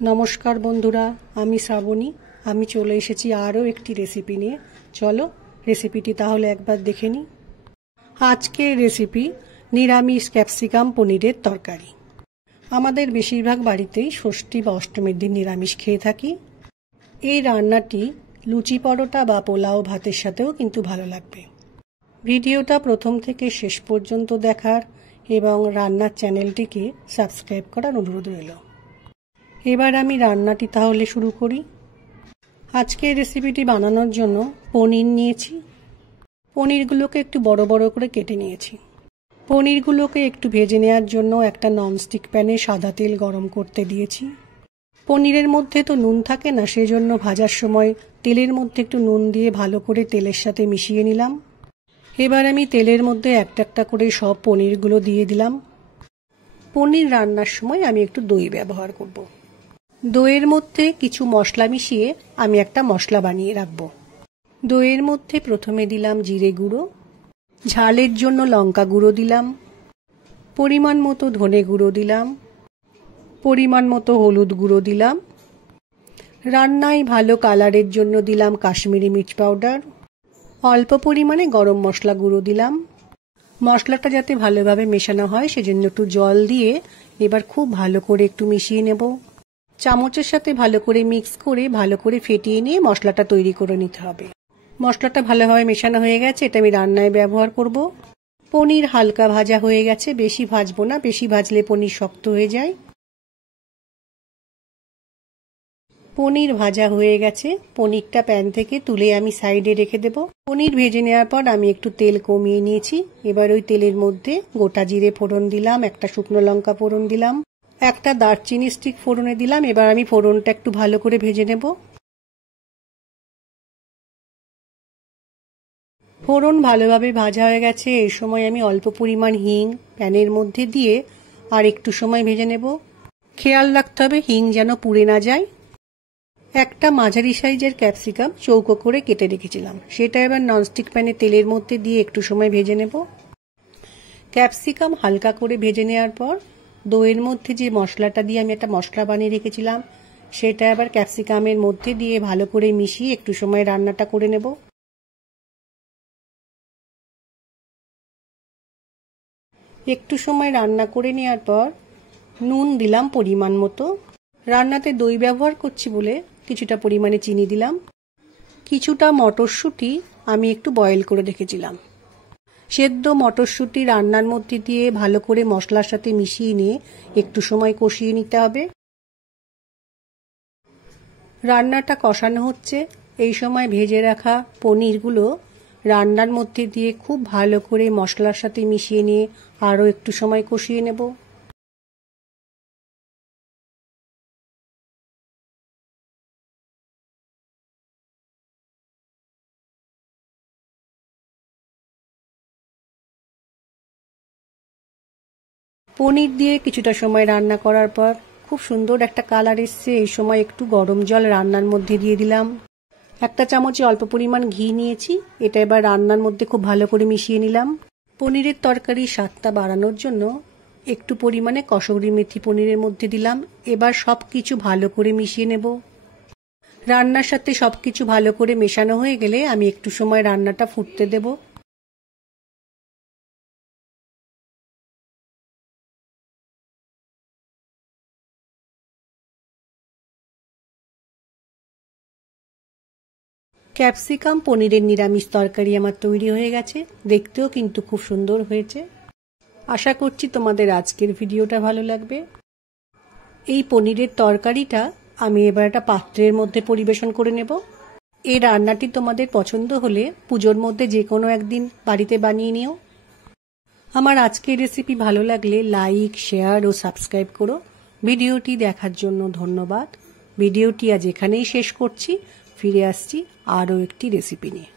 নমস্কার বন্ধুরা, আমি শ্রাবণী। আমি চলে এসেছি আরও একটি রেসিপি নিয়ে। চলো রেসিপিটি তাহলে একবার দেখে নিই। আজকের রেসিপি নিরামিষ ক্যাপসিকাম পনিরের তরকারি। আমাদের বেশিরভাগ বাড়িতেই ষষ্ঠী বা অষ্টমীর দিন নিরামিষ খেয়ে থাকি। এই রান্নাটি লুচি পরোটা বা পোলাও ভাতের সাথেও কিন্তু ভালো লাগবে। ভিডিওটা প্রথম থেকে শেষ পর্যন্ত দেখার এবং রান্নার চ্যানেলটিকে সাবস্ক্রাইব করার অনুরোধ রইল। এবার আমি রান্নাটি তাহলে শুরু করি। আজকের রেসিপিটি বানানোর জন্য পনির নিয়েছি। পনিরগুলোকে একটু বড় বড় করে কেটে নিয়েছি। পনিরগুলোকে একটু ভেজে নেওয়ার জন্য একটা ননস্টিক প্যানে সাদা তেল গরম করতে দিয়েছি। পনিরের মধ্যে তো নুন থাকে না, সেজন্য ভাজার সময় তেলের মধ্যে একটু নুন দিয়ে ভালো করে তেলের সাথে মিশিয়ে নিলাম। এবার আমি তেলের মধ্যে একটা একটা করে সব পনিরগুলো দিয়ে দিলাম। পনির রান্নার সময় আমি একটু দই ব্যবহার করব। দইয়ের মধ্যে কিছু মশলা মিশিয়ে আমি একটা মশলা বানিয়ে রাখব। দইয়ের মধ্যে প্রথমে দিলাম জিরে গুঁড়ো, ঝালের জন্য লঙ্কা গুঁড়ো দিলাম, পরিমাণ মতো ধনে গুঁড়ো দিলাম, পরিমাণ মতো হলুদ গুঁড়ো দিলাম, রান্নায় ভালো কালারের জন্য দিলাম কাশ্মীরি মির্চ পাউডার, অল্প পরিমাণে গরম মশলা গুঁড়ো দিলাম। মশলাটা যাতে ভালোভাবে মেশানো হয় সেজন্য একটু জল দিয়ে এবার খুব ভালো করে একটু মিশিয়ে নেব। চামচের সাথে ভালো করে মিক্স করে ভালো করে ফেটিয়ে নিয়ে মশলাটা তৈরি করে নিতে হবে। মশলাটা ভালোভাবে মেশানো হয়ে গেছে, এটা আমি রান্নায় ব্যবহার করব। পনির হালকা ভাজা হয়ে গেছে, বেশি ভাজবো না, বেশি ভাজলে পনির শক্ত হয়ে যায়। পনির ভাজা হয়ে গেছে, পনিরটা প্যান থেকে তুলে আমি সাইডে রেখে দেব। পনির ভেজে নেওয়ার পর আমি একটু তেল কমিয়ে নিয়েছি। এবার ওই তেলের মধ্যে গোটা জিরে ফোড়ন দিলাম, একটা শুকনো লঙ্কা ফোড়ন দিলাম, একটা দারচিনি স্টিক ফোড়নে দিলাম। এবার আমি ফোড়নটা একটু ভালো করে ভেজে নেব। ফোড়ন ভালোভাবে ভাজা হয়ে গেছে। এই সময় আমি অল্প পরিমাণ হিং প্যানের মধ্যে দিয়ে আর একটু সময় ভেজে নেব। খেয়াল রাখতে হবে হিং যেন পুড়ে না যায়। একটা মাঝারি সাইজের ক্যাপসিকাম চৌকো করে কেটে রেখেছিলাম, সেটা এবার ননস্টিক প্যানে তেলের মধ্যে দিয়ে একটু সময় ভেজে নেব। ক্যাপসিকাম হালকা করে ভেজে নেওয়ার পর দইয়ের মধ্যে যে মশলাটা দিয়ে আমি একটা মশলা বানিয়ে রেখেছিলাম সেটা এবার ক্যাপসিকামের মধ্যে দিয়ে ভালো করে মিশিয়ে একটু সময় রান্নাটা করে নেব। একটু সময় রান্না করে নেওয়ার পর নুন দিলাম পরিমাণ মতো। রান্নাতে দই ব্যবহার করছি বলে কিছুটা পরিমাণে চিনি দিলাম। কিছুটা মটরশুঁটি আমি একটু বয়েল করে রেখেছিলাম। সেদ্ধ মটরশুঁটি রান্নার মধ্যে দিয়ে ভালো করে মশলার সাথে মিশিয়ে নিয়ে একটু সময় কষিয়ে নিতে হবে। রান্নাটা কষানো হচ্ছে, এই সময় ভেজে রাখা পনিরগুলো রান্নার মধ্যে দিয়ে খুব ভালো করে মশলার সাথে মিশিয়ে নিয়ে আরও একটু সময় কষিয়ে নেব। পনির দিয়ে কিছুটা সময় রান্না করার পর খুব সুন্দর একটা কালার এসছে। এই সময় একটু গরম জল রান্নার মধ্যে দিয়ে দিলাম। একটা চামচে অল্প পরিমাণ ঘি নিয়েছি, এটা এবার রান্নার মধ্যে খুব ভালো করে মিশিয়ে নিলাম। পনিরের তরকারির স্বাদটা বাড়ানোর জন্য একটু পরিমাণে কসুরি মেথি পনিরের মধ্যে দিলাম। এবার সব কিছু ভালো করে মিশিয়ে নেব। রান্নার সাথে সব কিছু ভালো করে মেশানো হয়ে গেলে আমি একটু সময় রান্নাটা ফুটতে দেব। ক্যাপসিকাম পনিরের নিরামিষ তরকারি আমার তৈরি হয়ে গেছে, দেখতেও কিন্তু খুব সুন্দর হয়েছে। আশা করছি তোমাদের আজকের ভিডিওটা ভালো লাগবে। এই পনিরের তরকারিটা আমি এবার একটা পাত্রের মধ্যে পরিবেশন করে নেব। এই রান্নাটি তোমাদের পছন্দ হলে পুজোর মধ্যে যে কোনো একদিন বাড়িতে বানিয়ে নিও। আমার আজকের রেসিপি ভালো লাগলে লাইক, শেয়ার ও সাবস্ক্রাইব করো। ভিডিওটি দেখার জন্য ধন্যবাদ। ভিডিওটি আজ এখানেই শেষ করছি। ফিরে আসছি আরও একটি রেসিপি নিয়ে।